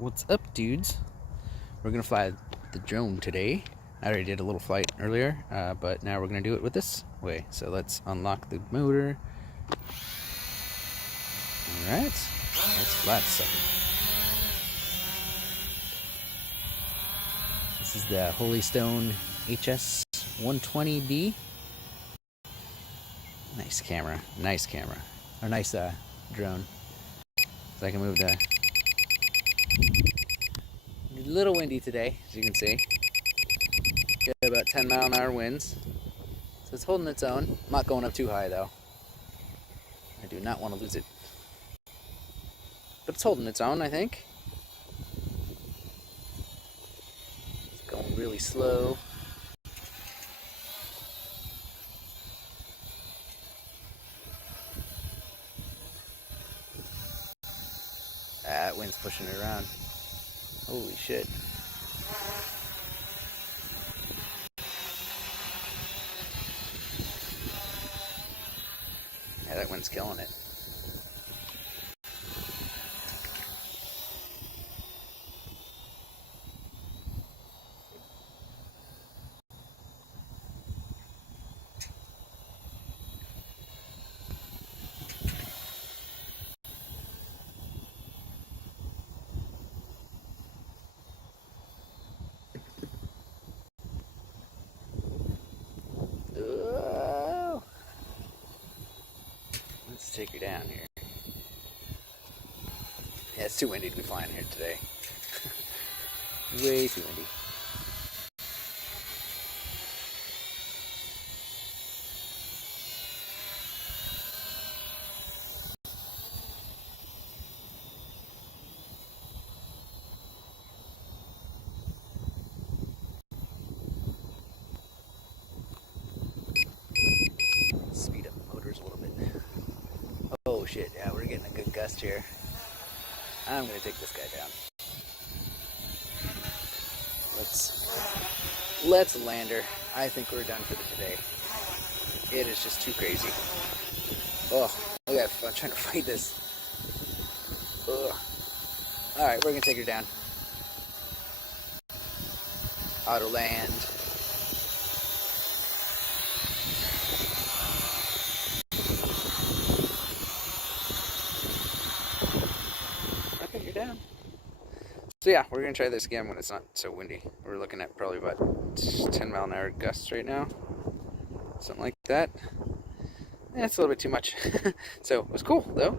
What's up, dudes? We're gonna fly the drone today. I already did a little flight earlier, but now we're gonna do it with this way. So let's unlock the motor. Alright, let's fly this sucker. This is the Holy Stone HS120D. Nice camera, or nice drone. So I can move the. A little windy today, as you can see. Got about 10-mile-an-hour winds. So it's holding its own. I'm not going up too high though. I do not want to lose it. But it's holding its own, I think. It's going really slow. That wind's pushing it around. Holy shit. Yeah, that wind's killing it. Let's take her down here. Yeah, it's too windy to be flying here today. Way too windy. Speed up the motors a little bit. Oh shit, yeah, we're getting a good gust here. I'm gonna take this guy down. Let's land her. I think we're done for the today. It is just too crazy. Oh, look at I'm trying to fight this. Ugh. Alright, we're gonna take her down. Auto land. Okay, you're down. So yeah, we're gonna try this again when it's not so windy. We're looking at probably about 10-mile-an-hour gusts right now. Something like that. Yeah, it's a little bit too much. So it was cool though.